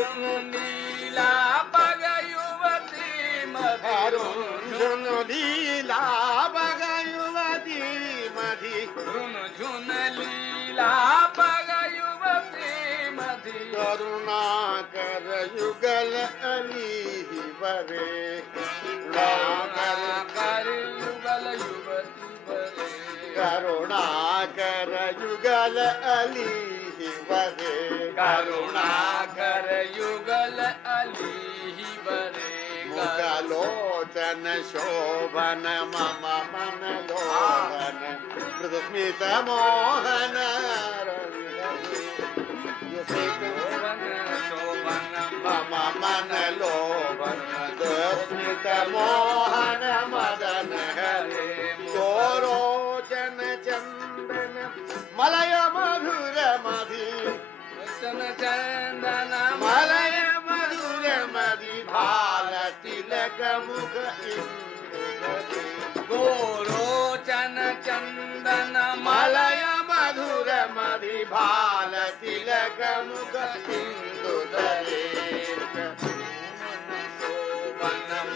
झुन लीला बग युवती मधी झुन लीला बग युवती मधी झुन लीला बग युवती मधी करुणाकर युगल अली बरे करुणाकर युगल युवती बरे करुणाकर युगल अली बरे करुणाकर युगल अली बरे मुखलोचन शोभन मम मन लोभन मृदुस्मित मोहन शोभन मम मन लोभन मृदुस्मित मोहन मदन हरे गोरोचन चंदन मलय मधुर मधि चंदन मलय मधुर मधि भाल तिलक मुख इंदुमति गोरोचन चंदन मलय मधुर मधि भाल तिलक मुख इंदुदरे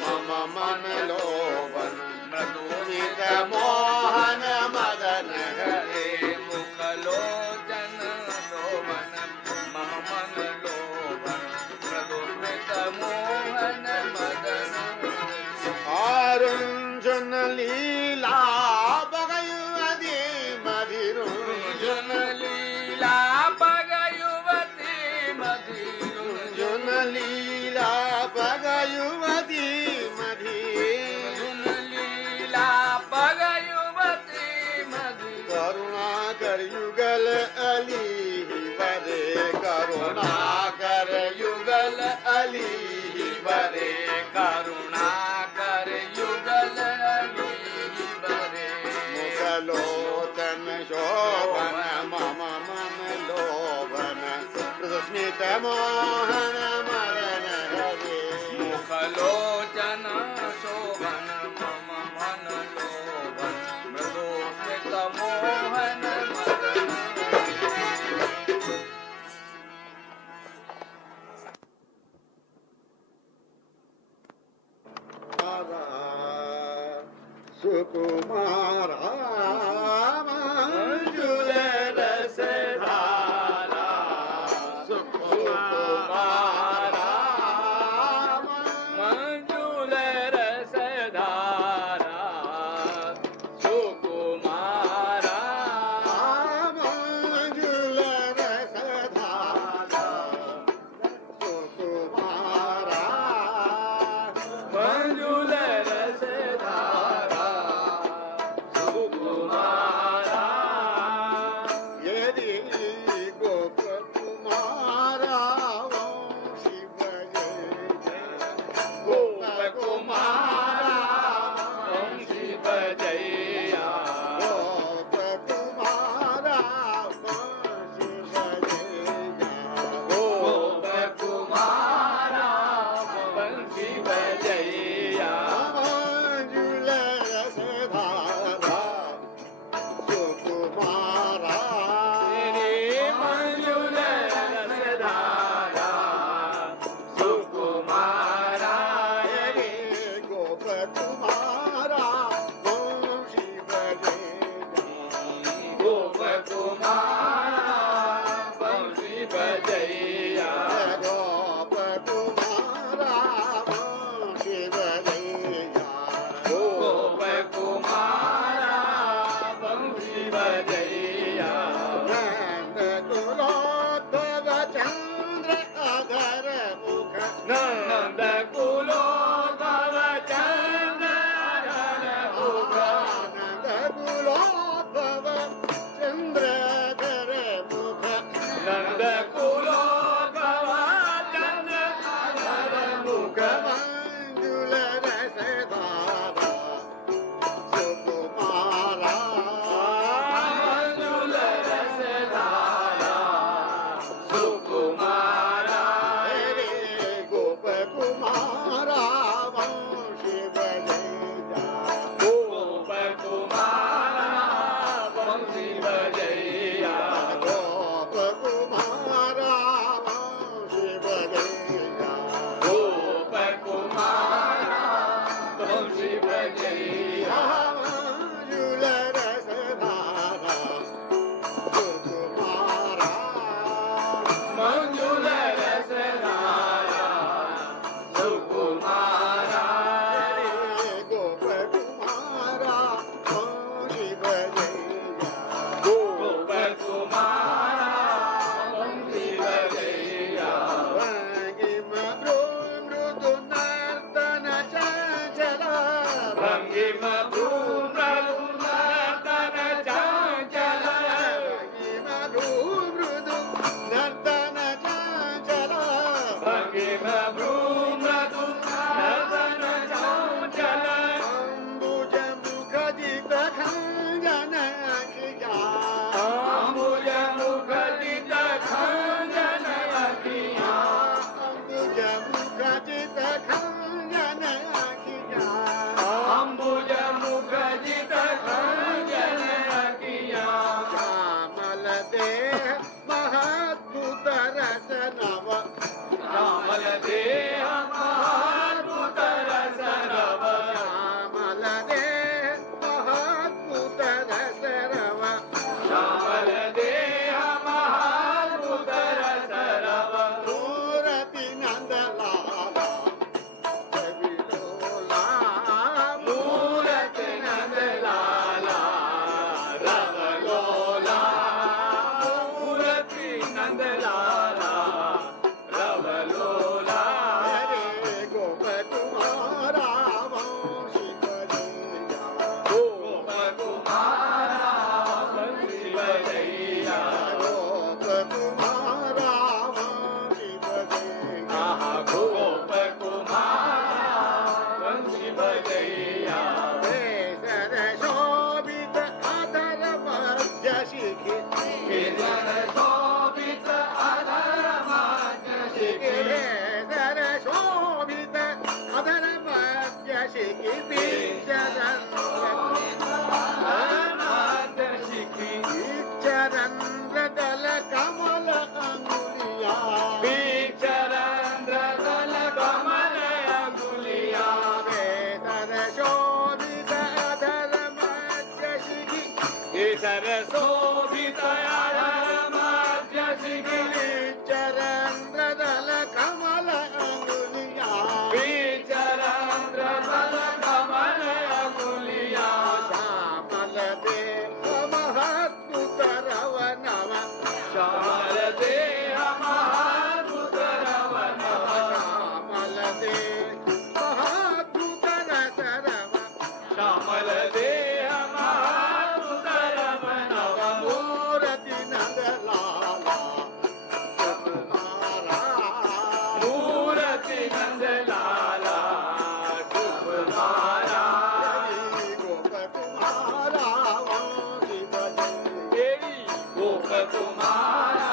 मम मन लोभन मृदुस्मित मोहन मदन हरे मुखलोचन शोभन मम मन लोभन मृदुस्मित मोहन मदन अरुंझुन लीला बगयुवती मधि झुन लीला बग युवती मधी झुन लीला बगयुवती मधि झुन लीला बग युवती मधी करुणाकर युगल अली बरे करुणाकर युगल अली बरे करुणाकर युगल अली बरे मुखलोचन शोभन मम मन लोभन मृदुस्मित मोहन मदन हरे मुखलोचन शोभन मम मन लोभन मृदुस्मित मोहन मदन सुकुमारा मंजुल रस धारा सुकुमारा मंजुल रस धारा सुकुमारा मंजुल रस धारा सुकुमारा मंजुल रस धारा सुकुमारा यदि गोप कुमारा शिव गोप कुमारा वंशी बजैया गोप कुमारा शिव गोप कुमारा वंशी बजैया मंजुल रस धारा सुकुमारा तेरे मंजुल रस धारा सुकुमारा रे गोप कुमारा शिव गोप कुमारा वंशी बजैया गोप कुमारा शिव गोप कुमारा वंशी बजैया नंद कुलोद्भव चंद्र अधर मुख नंद कुलोद्भव चंद्र मुख नंद कुलोद्भव चंद्र अधर मुख नंद कुलोद्भव चंद्र मुख मंजुल रस धारा सुकुमारा मंजुल रस धारा सुकुमारा रे गोप कुमारा शिव गोप कुमारा वंशी बजैया गोप कुमारा शिव रसनव श्यामल देह महाद्भुत रसनव श्यामल देह महाद्भुत रसनव श्यामल देह महाद्भुत रसनव मूर्ति नंदलाला कविलोला मूर्ति नंदलाला रवलोला मूर्ति नंदलाला रवलोला हरे गोप कुमारा वंशी बजैया गोप कुमारा वंशी बजैया गोप कुमारा वंशी बजैया आहा गोप कुमारा वंशी बजैया केसर शोभित अधर मध्य शिखि केसर शोभित अधर मध्य शिखि केसर शोभित अधर मध्य शिखि मध्य शिखि चरंद्र दल कमल अंगुलिया बीचरंद्र दल कमल अंगुलिया केसर शोभित अधर मध्य शिखि केसर शोभित अधर मध्य शिखि चरंद्र दल कमल अंगुलिया बीचरंद्र दल कमल अंगुलिया श्यामल देह महद्भुत रवनव श्यामल देह महाद्भुत रवनव श्यामल देह महद्भुत रसरव श्यामल देह महाद्भुत रवनव मूर्ति नंदलाला कुमारा मूर्ति नंदलाला कुमारा गोप कुमारा वंशी बजैया देवी गोप कुमारा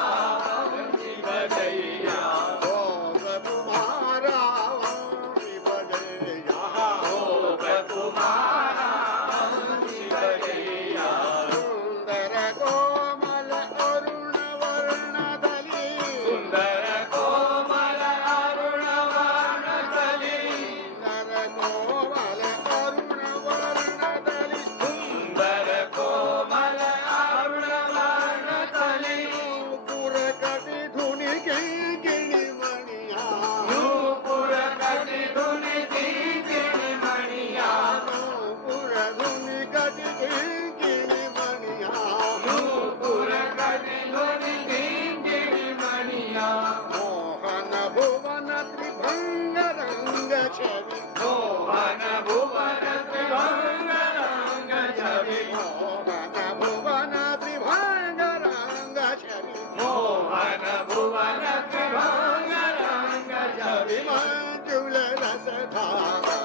वंशी बजैया गोप कुमारा वंशी बजैया गोप कुमारा वंशी बजैया सुंदर कोमल अरुण वर्णदली सुंदर कोमल अरुण वर्णदली सुंदर कोमल अरुण वर्णदली सुंदर कोमल अरुण वर्णदली पुर कटि धुनि किंकिणी मणिया नूपुर कटि धुनि दीपिणी मणिया पुर धुनि कटि किंकिणी मणिया नूपुर कटि धुनि दीपिणी मणिया मोहन भुवन त्रिभंग रंग छवि मोहन भुवन त्रिभंग रंग छवि मोहन भुवन त्रिभंग रंग छवि मोहन भुवन त्रिभंग रंग छवि मंजुल रस धारा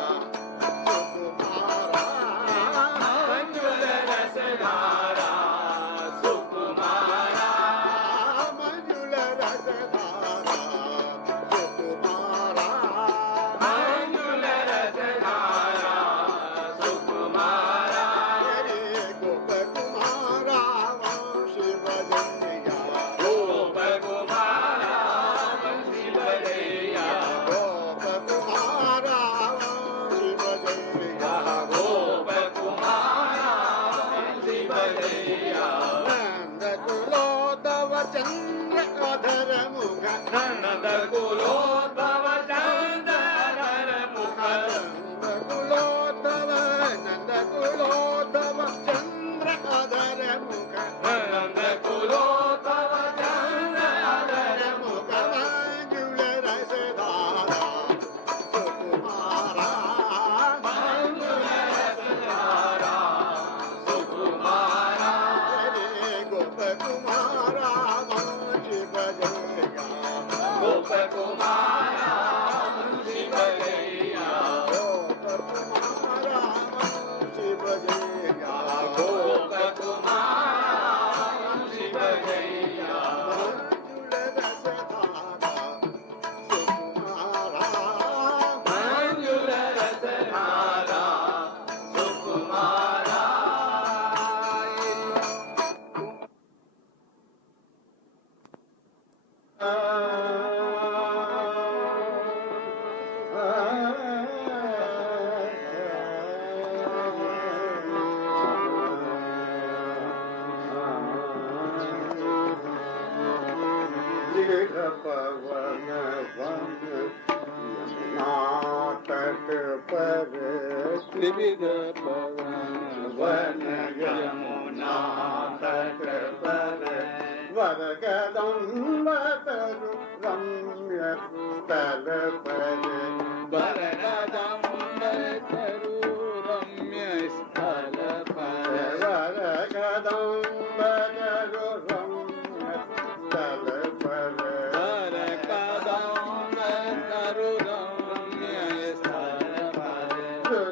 सुकुमारा मंजुल रस धारा सुकुमारा मंजुल रस धारा सुकुमारा मंजुल रस धारा सुकुमारा हरे गोप कुमारा वंशी बजैया गोप कुमारा वंशी बजैया गोप कुमारा वंशी बजैया गोप कुमारा वंशी बजैया नंद कुलोदव चंद्र अधर मुख नंद कुलोद्भव चंद्र मुख नंद कुलोदव चंद्र अधर मुख नंद कुलोद्भव चंद्र मुख मंजुल रस धारा सुकुमारा मंजुल रस धारा सुकुमारा हरे गोप कुमारा वंशी बजैया गोप कुमारा वंशी बजैया गोप कुमारा वंशी बजैया गोप कुमारा वंशी बजैया मंजुल रस धारा सुकुमारा मंजुल रस धारा सुकुमारा पवन वन यमुना तट पर त्रिविध पवन वन यमुना तट पर वर कदम्ब तरु रम्य स्थल पर वरदम्ब तरु रम्य स्थल पर वर कदम्ब तरु रम्य स्थल पर वरदम्ब तरु रम्य स्थल पर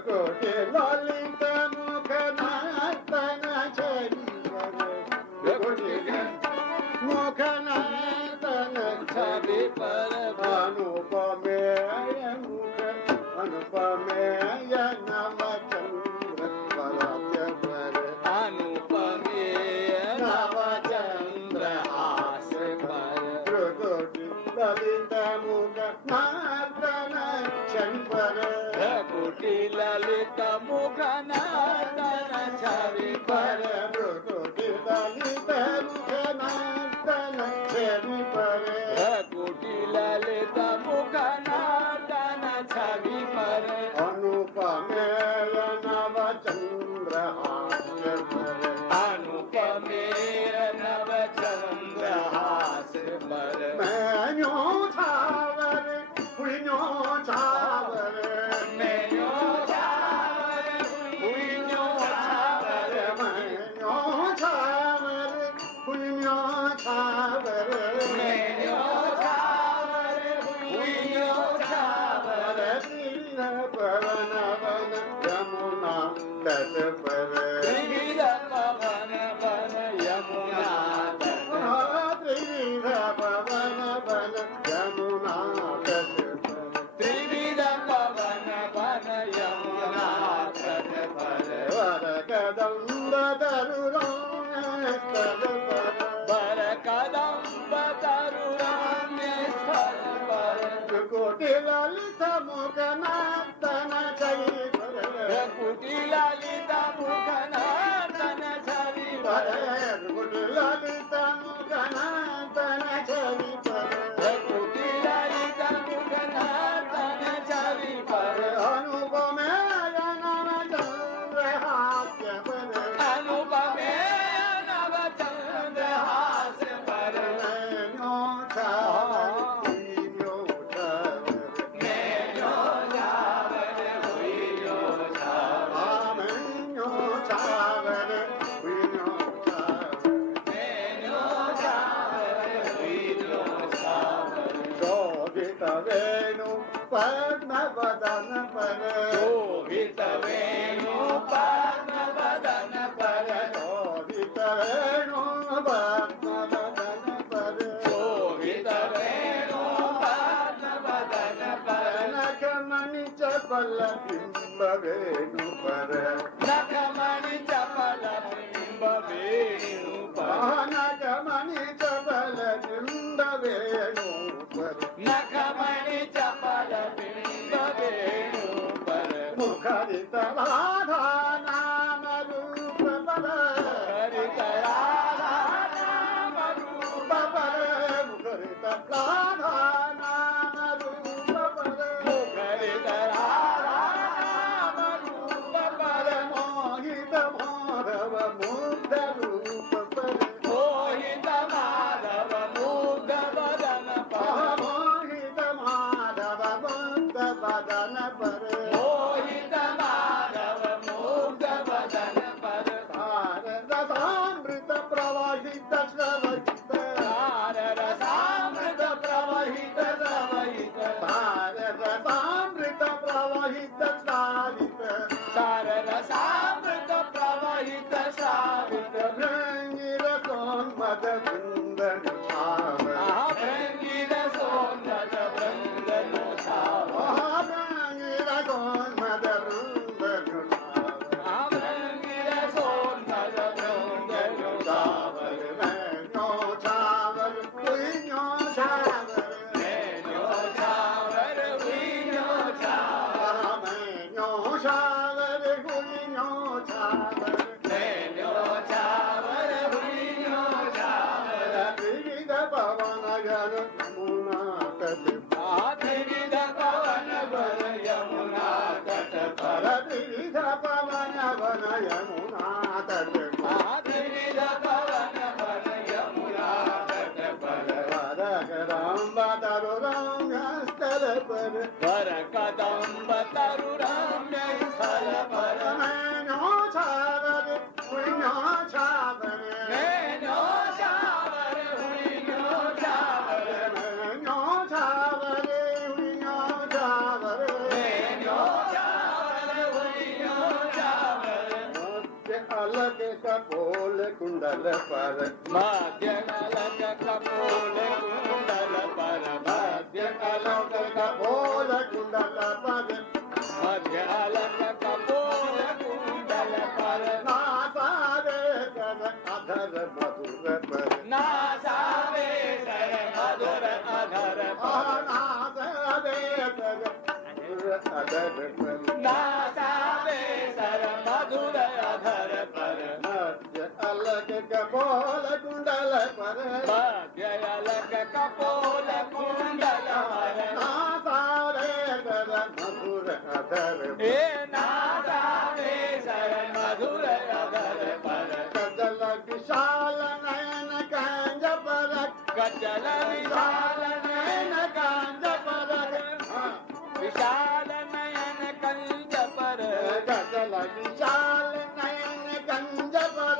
कोटि ललित मुख नर्तन छवि मुख नर्तन छवि पर अनुपमेय मुख अनुपमेय नवचंद्र परात्य पर अनुपमेय नवचंद्र हास पर कोटि ललित मुख नर्तन छवि पर कुटी ललित मुख नर्तन छवि पर कोटि ललित मुख नर्तन छवि पर कुटी ललित मुख नर्तन छवि पर अनुपमेय नवचंद्र हास्य पर अनुपमेय नवचंद्र हास पर मैन्यो छावर हुइन्यो छावर मैन्यो छावर हुइन्यो छावर मैन्यो छावर हुइन्यो छावर मैन्यो छावर हुइन्यो छावर तीर पवन वन यमुना तट पर त्रिविध पवन वन यमुना तट त्रिविध पवन वन यमुना तट पर त्रिविध पवन वन यमुना तट पर वर कदम्ब तरु रम्य स्थल पर वर कदम्ब तरु रम्य स्थल पर कोटि ललित मुख नर्तन छवि पर कुटी ललित मुख नर्तन छवि पर कोटि ललित मुख नर्तन छवि पर कुटी ललित मुख नर्तन छवि पर अनुपमेय नवचंद्र हास्य पर अनुपमेय नवचंद्र हास पर मैन्यो छावर हुइन्यो छावर मैन्यो छावर हुइन्यो छावर मैन्यो छावर हुइन्यो छावर मैन्यो छावर हुइन्यो छावर शोभित वेणु पद्म वदन पर शोभित वेणु पद्म वदन पर शोभित वेणु पद्म वदन पर शोभित वेणु पद्म वदन पर नखमणि चपल बिंब वेणु पर नखमणि चपल बिंब वेणु पर नखमणि चपल बिंब वेणु पर नखमणि चपल बिंब वेणु पर मुखरित राधा नाम रूप पर हरित राधा नाम रूप पर मुखरित राधा नाम रूप पर मुखरित राधा नाम रूप पर मोहित माधव मुग्ध रूप पर मोहित माधव मुग्ध वदन पर मोहित माधव मुग्ध वदन पर मोहित माधव मुग्ध वदन पर रसामृत प्रवाहित श्रवहित रसामृत प्रवहित प्रवहित रसामृत प्रवाहित श्रावित सार रसामृत प्रवहित श्रावित भृंगिरसोन्मद वृंदन छावर भृंगिर सोन्नत वृंदन छावर भृंगिरसोन्मद वृंदन छावर भृंगिर सोन्नत वृंदन छावर मैन्यो छावर हुइन्यो छावर यमुना तट त्रिविध पवन वन यमुना तट पर त्रिविध पवन वन यमुना तट त्रिविध पवन वन यमुना तट पर कदम्ब तरुरम्य स्थल पर कदम्ब तरुरम्य स्थल पर मैनो छावर हुइनो छावर मैनो छावर हुइनो छावर मैनो छावर हुइनो छावर मैनो छावर हुइनो छावर मध्य अलग कपोल कुंडल पर मध्य अलग कपोल कुंडल पर मध्य अलग कपोल कुंडल पर मध्य अलग कपोल कुंडल पर नासारे कर अधर मधुर पर नासावे सर मधुर अधर पर नासारे कर अधर पर नासावे सर मधुर अधर पर मध्य अलग कपोल कुंडल पर मध्य अलग कपोल कुंडल पर नासारे कर मधुर अधर ए नासावे सर मधुर अधर पर कजल विशाल नयन कंज पर कजल विशाल नयन कंज पर विशाल नयन कंज पर गजल विशाल नयन कंज पर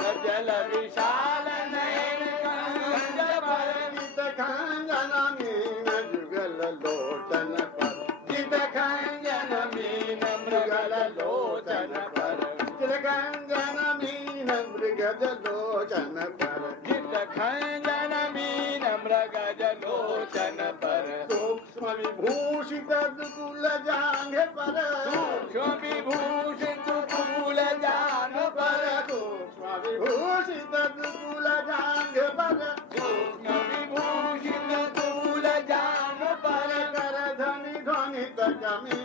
गजल विशाल नयन कंज पर गीत खंजन मीन जुगल लोचन पर जित खंजन मीन मृगल लोचन पर गीत खंजन मीन मृगज लोचन पर जित खंजन मीन मृगज लोचन पर सूक्ष्म विभूषित दुकुल जांघ पर सूक्ष्म विभूषित फूल जान पर सूक्ष्म विभूषित दुकुल जांघ पर सूक्ष्म विभूषित फूल जान पर कर धनि ध्वनित कमी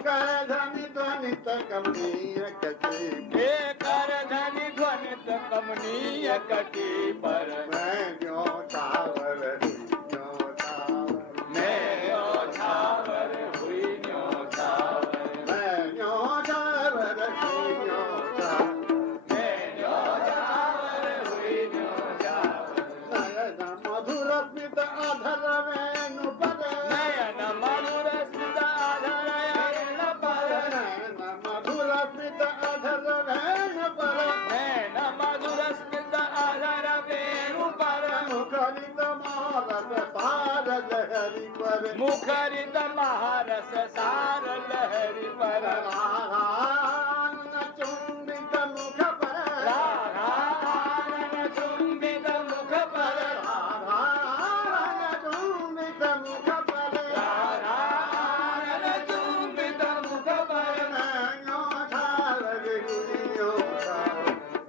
कर धनि ध्वनित कमनीय कटी हे कर धनि ध्वनित कमनीय कटी पर मैं जो छावर हुइयो छावर मैं यो छावर हुई न्यो छावर मैं जो छावर हुइयो छावर मैं यो छावर हुई न्यो छावर नयन मधुर स्मित अधर वेणु पर नयन मधुर स्मित आधर यन पर नयन मधुर स्मित अधर वेणु पर नयन मधुर स्मित आधर वेणु पर मुखरित मारस सार लहरी पर मुखरित महारस सार लहरी पर राधानन चुंबित मुख पर राधानन चुंबित मुख पर राधानन चुंबित मुख पर राधानन चुंबित मुख पर नैनो छावर हुइयो छावर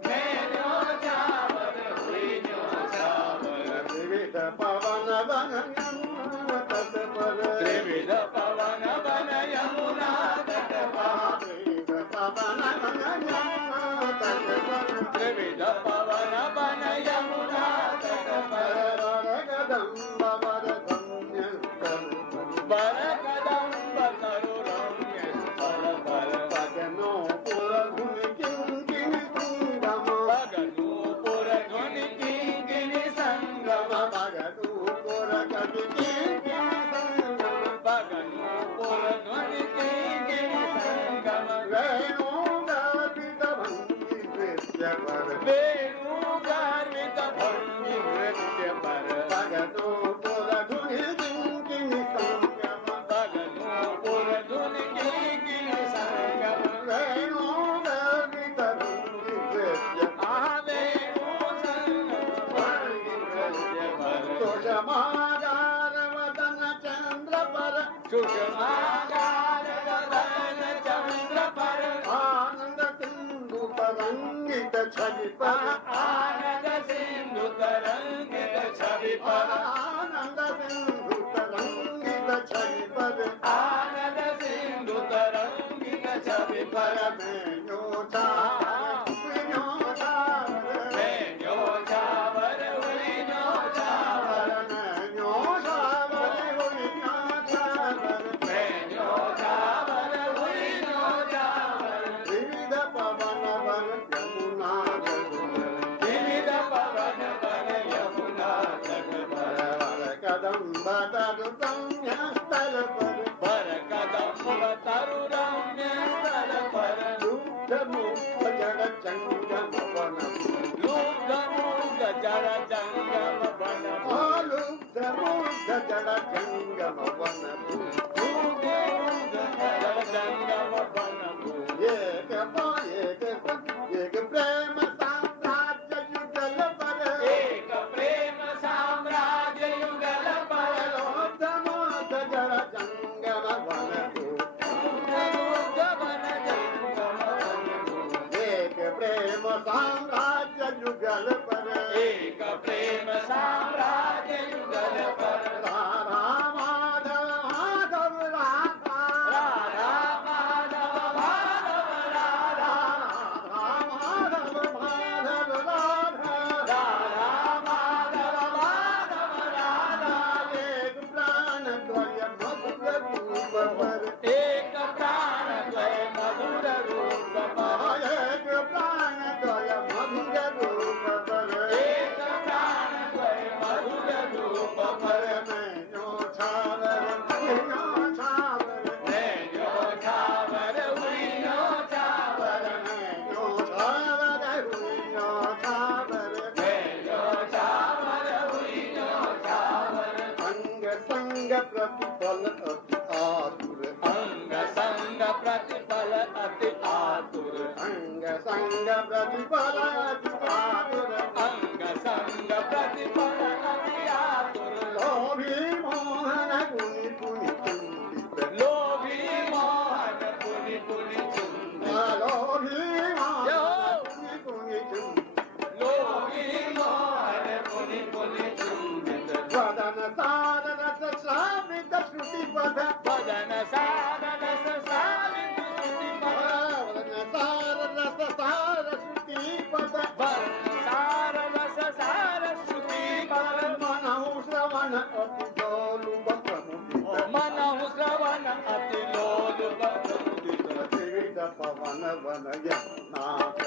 मैनो छावर हुई न्यो छावर विविध पवन वन यमुना तट पर त्रिविध पवन वन यमुना तट पर विविध पवन वन यमुना तट पर त्रिविध पवन वन यमुना तट पर कदम्ब वरदम्य स्थल बर कदम्ब तरु रम्य स्थल पर भजनो पुर धुन किंकिनी संगम भगनूपुर ध्वनि किंकिनी संगम भगतूपुर कवि किंकिनी संगम भगनूपुर ध्वनि किंकिनी संगम वेणु गर्भित भंगी नृत्य पर वेणु गर्वित भंगी नृत्य पर भगतूपुर धुनि किंकिनी संगम भगनूपुर ध्वनि किंकिनी संगम वेणु गर्भित भंगी नृत्य वेणु भंगी नृत्य पर सुषमागार वदन चंद्र पर सुषमाकार वदन चंद्र पर आनंद सिंधु तरंगित छवि पर आनंद सिंधु तरंगित छवि पर आनंद सिंधु तरंगित छवि पर आनंद सिंधु तरंगित छवि पर मैं जो छावर मैं न्यो छावर हुई न्यो छावर मैं कदम्ब तरु रम्य स्थल पर वर कदम्ब तरु रम्य स्थल पर लुब्ध मुक्त जड़ जंगम वन लुब्ध मुक्त जड़ जंगम वन लुब्ध मुक्त जड़ जंगम वन लुब्ध मुक्त जड़ जंगम वन एक प्रेम साम्राज्य युगल पर एक प्रेम साम्राज्य युगल पर लुब्ध मुक्त जड़ जंगम वन लुब्ध वन जंगम वन एक प्रेम साम्राज्य युगल पर एक प्रेम साम्राज्य युगल पर राधा माधव माधव राधा राधा माधव माधव राधा माधव माधव राधा राधा माधव माधव राधा एक प्राण द्वय मधुर रूप पर एक प्राण द्वय मधुर रूप पर एक प्राण द्वय मधुर रूप पर एक प्राण द्वय मधुर रूप पर मैनो छावर मैनो छावर नैनो छावर हुइनो छावर मैनो छावर हुइनो छावर नैनो छावर हुइनो छावर अंग संग प्रतिफल अति आतुर अंग संग प्रतिफल अति आतुर अंग संग प्रतिफल अति आतुर अंग संग प्रतिफल अति आतुर लोभी मोहन गुनि गुनि चिंतित लोभी मोहन पुनि पुनि चुंबित लोभी मोहन गुनि गुनि चिंतित लोभी मोहन पुनि पुनि चुंबित वदन सार रस श्रावित श्रुति पद भजन साधन सावित श्रुति पद वदन सार रस सार श्रुति पद वर्ण सार रस सार श्रुति पद मनहु श्रवण अति लोलुप प्रमुदित मनहु श्रवण अति लोलुप प्रमुदित त्रिविध पवन वन यमुनाथ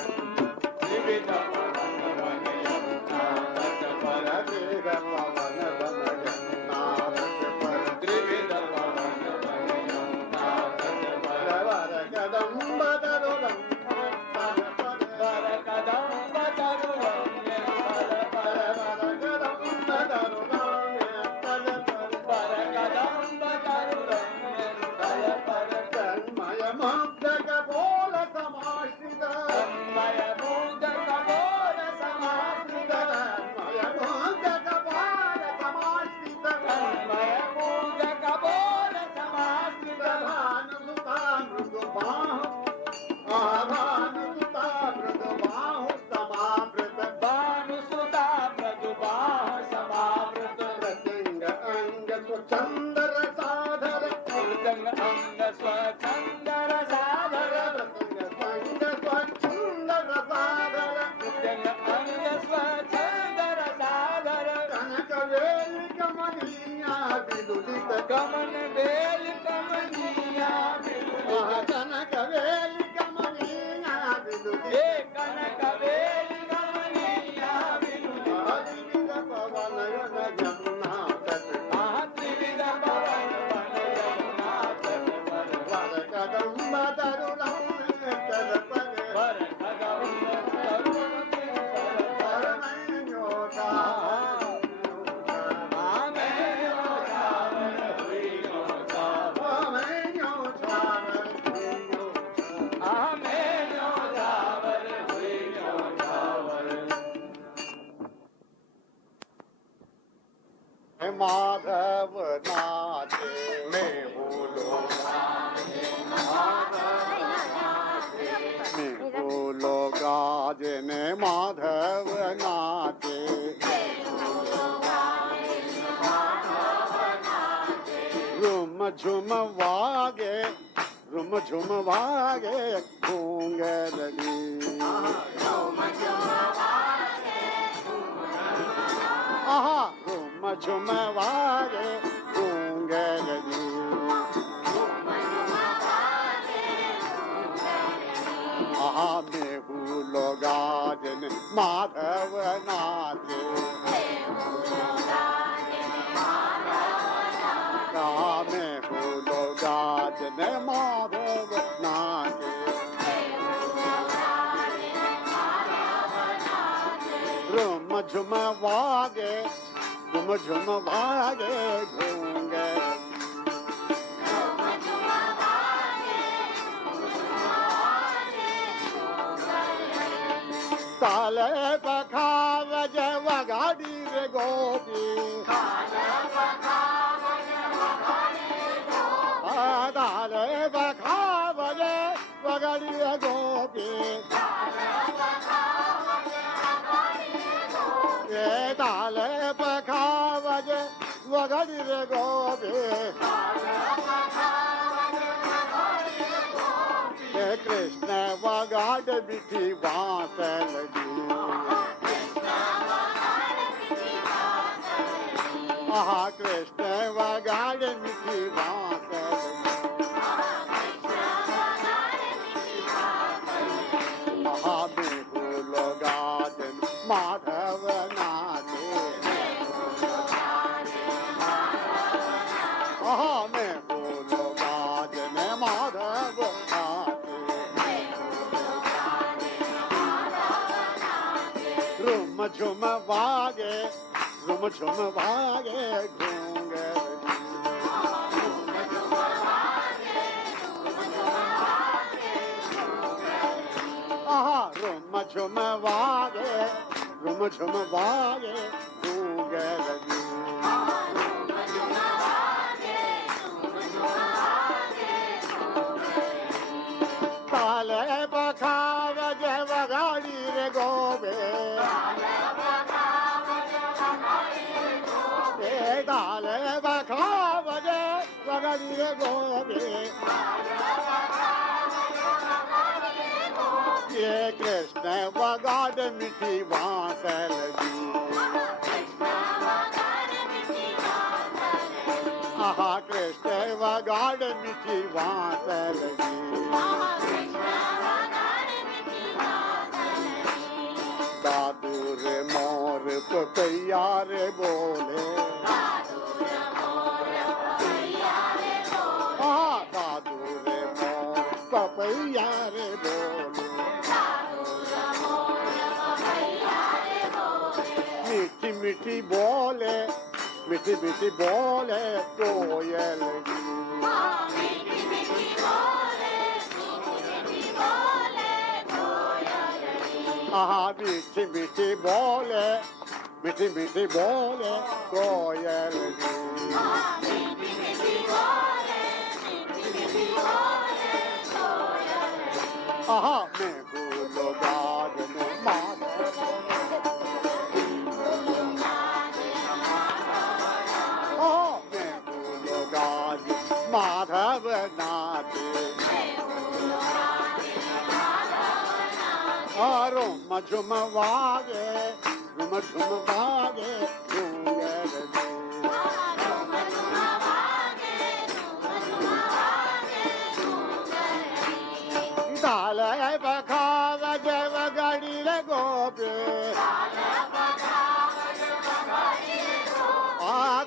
त्रिविध पवन वन यमुनाथ पर त्रिविध पवन वन यमुनाथ पर त्रिविध पवन वन यमुनाथ पर वर कदम्ब तरु रम्य स्थल पर वर कदम्ब तरु रम्य स्थल पर वर कदम्ब तरु रम्य स्थल पर वर कदम्ब तरु रम्य स्थल पर तन्मय मुग्ध कपोल समाश्रित तन्मय मुग्ध कपोल समाश्रित तन्मय मुग्ध कपोल समाश्रित तन्मय मुग्ध कपोल समाश्रित भानुसुता मृदु बाहु भानुसुता मृदु बाहु समावृत भानुसुता मृदुबाह समावृत प्रत्यंग अंग स्वच्छंदर साधर मृदंग अंग स्वच्छंदर साधर प्रत्यंग अंग स्वच्छंदर साधर मृदंग अंग स्वच्छंदर साधर कनक वेली कमनीया विदुलित कमन बेल कमनिया बिलुलित कनक वेली कमनीया विदुलित हे कनक बेल कमनिया बिलुलित त्रिविध पवन वन यमुना तट त्रिविध पवन वन यमुना तट पर वर कदम्ब तरु रम्य स्थल पर वर कदम्ब तरु रम्य स्थल पर मैनो छावर आमेनो छावर हुइनो छावर मैनो छावर आमेनो छावर हुइनो छावर माधव नाचे मैं बोलो मैं बोलो गाजने माधव नाचे रुम झुम वागे रुम झुम वागे घूंगरली आहा रुम झुम वागे घूंगरली आहा में भूलो गाजन माधव नाचे ने माधव नाचे रुम झुम वागे झुम झुम वागे घूंगे ताले बखावज वगाड़ी रे गोपी ताले बखावज वगाड़ी रे गोपी ये ताले बखावज वगाड़ी रे गोपी हे कृष्ण वगाड़ बिठी बांस लगी आहा कृष्ण वगाड़ बिठी बांस लगी महाबिहुल गाजन माधव नाचे महाबिहुल गाजन माधव झुम वागे झुम झुम वागे घूंगे आहा रुम झुम वागे रुम झुम वागे घूंगे लगी ताले बखावज वगाड़ी रे गोबे ताले बखावज वगाड़ी रे गोबे ये कृष्ण वगाड़ मिठी बांस लगी आहा कृष्ण वगाड़ मिठी बांस लगी दादू रे मोर पपैया रे बोले दादू रे मोर पपैया रे बोले मीठी मीठी बोले मीठी मीठी बोले कोयल आहा मीठी मीठी बोले मीठी मीठी बोले कोयल आहा मैं बोलो गाज में माधव मैं बोलो गाज माधव नाचे रुम झुम वागे रुम झुम वागे घूंगे ताले बखावज वगाड़ी रे गोपे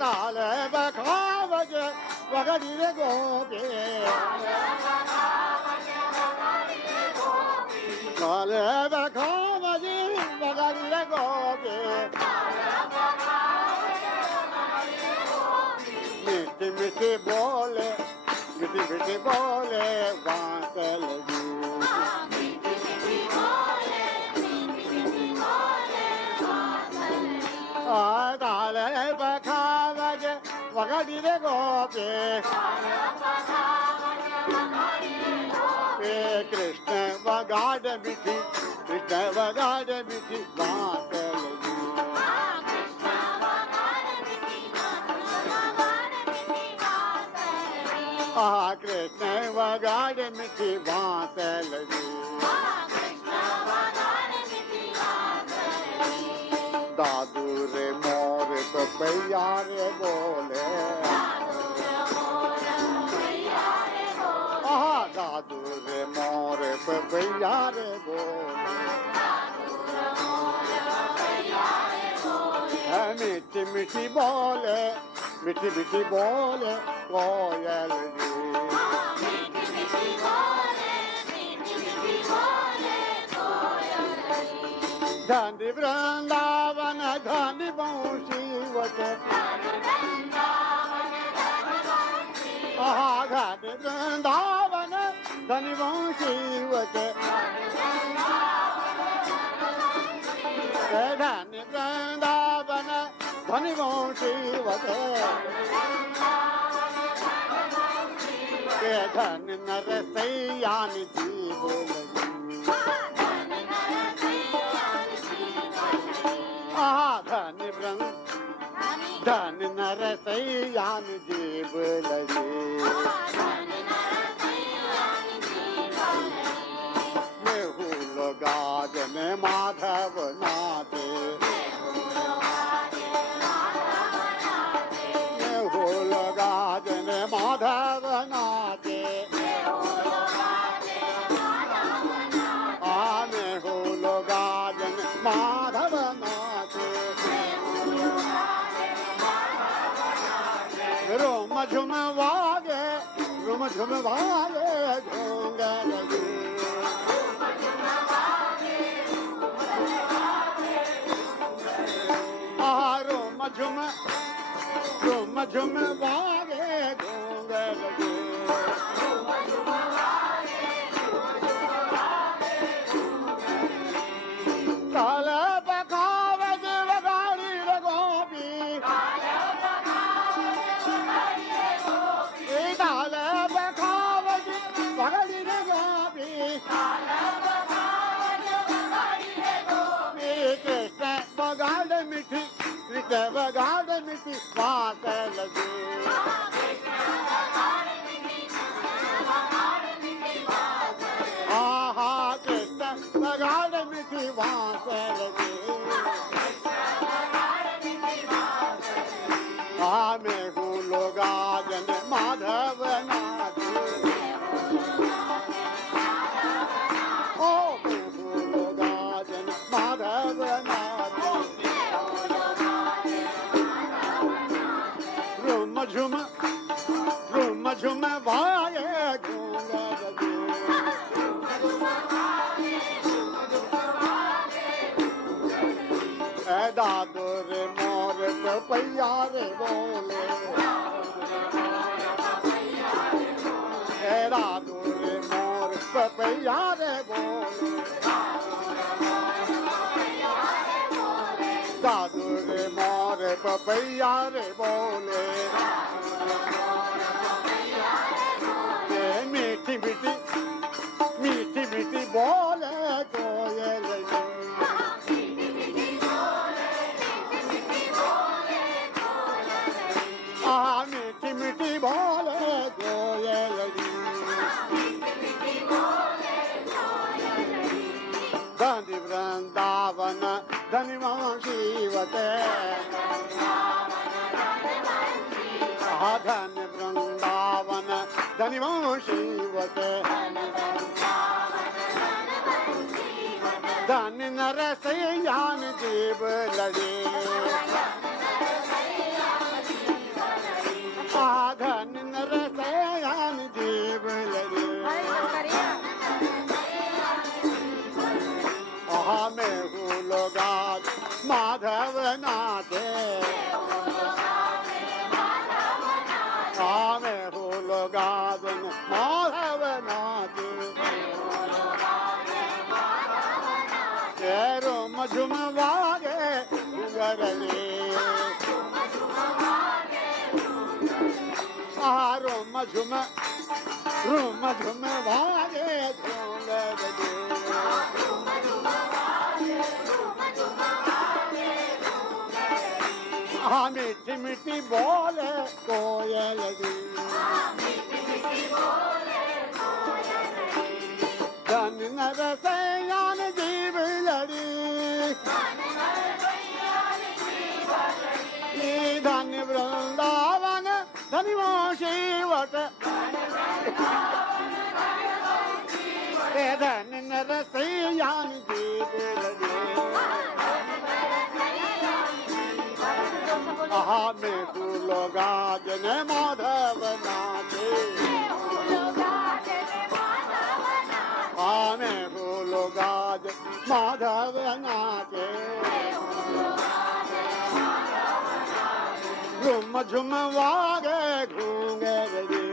ताले बखावज वगाड़ी रे गोपे ताले बखावज वगाड़ी रे गोपे मीठी मीठी बोले मीठी मीठी बोले बांस लगी ताले बखावज वगाड़ी रे गोपे कृष्ण वगाड़ मिठी कृष्ण वगाड़ मिठी बांस लगी आहा कृष्ण वगाड़ मिठी बांस लगी दादू रे मोर पपैया रे बोले आहा दादू रे मोर पपैया रे बोले मीठी मीठी बोले मीठी मीठी बोले कोयल जी धनि वृंदावन धनि वंशी वट आहा धनि वृंदावन धनि वंशी वट धनि वृंदावन धनि वंशी वट धनि नरसैयान जीव धनि धनि नरसैयान जीव लगे मेहुल गाजन माधव नाथे मेहुल गाजन माधव नाथे मेहुल गाजन माधव नाथे रोम झुम वागे रोम झुम वागे घोंग लगे रोम झुम वागे घोंग लगे काल बखावत वगाड़ी गोपी काल बखावत वगाड़ी गोपी कृष्ण बगाड़ मिठी कृष्ण बगाड़ मिठी वास लगे आहा कृष्ण बगाड़ मिठी वास लगे मैं हूँ लोगाजन माधव नाथ ओ मैं हूँ लोगाजन माधव नाथ रुम झुम वाये घूंग लगे दादुर मोर पपैया रे बोले दादुर मोर पपैया रे बोले दादुर मोर पपैया रे बोले मीठी मीठी मीठी मीठी बोले कोयल मीठी मीठी बोले कोयल धनि वृंदावन धनि वंशी वट धनि वृंदावन धनि वंशी वट धनि नरसैयान जीव लड़े धनि नरसैयान जीव लगे मैं हूँ लोगाज माधव नाथे मैं हूँ लोगाजन माधव नाथे रोम झुम वागे उगरले रोम झुम वागे घोंग लगे मीठी मीठी बोले कोयल धनि नरसैयान जीव लड़ी धनि वृंदावन धनि वंशी वट धनि नरसैयान जीव लड़ी मैं फूलो गाजन माधव नाथे मैं फूलो गाजन माधव माधव नाचे झुम झुम वागे घूंगे रे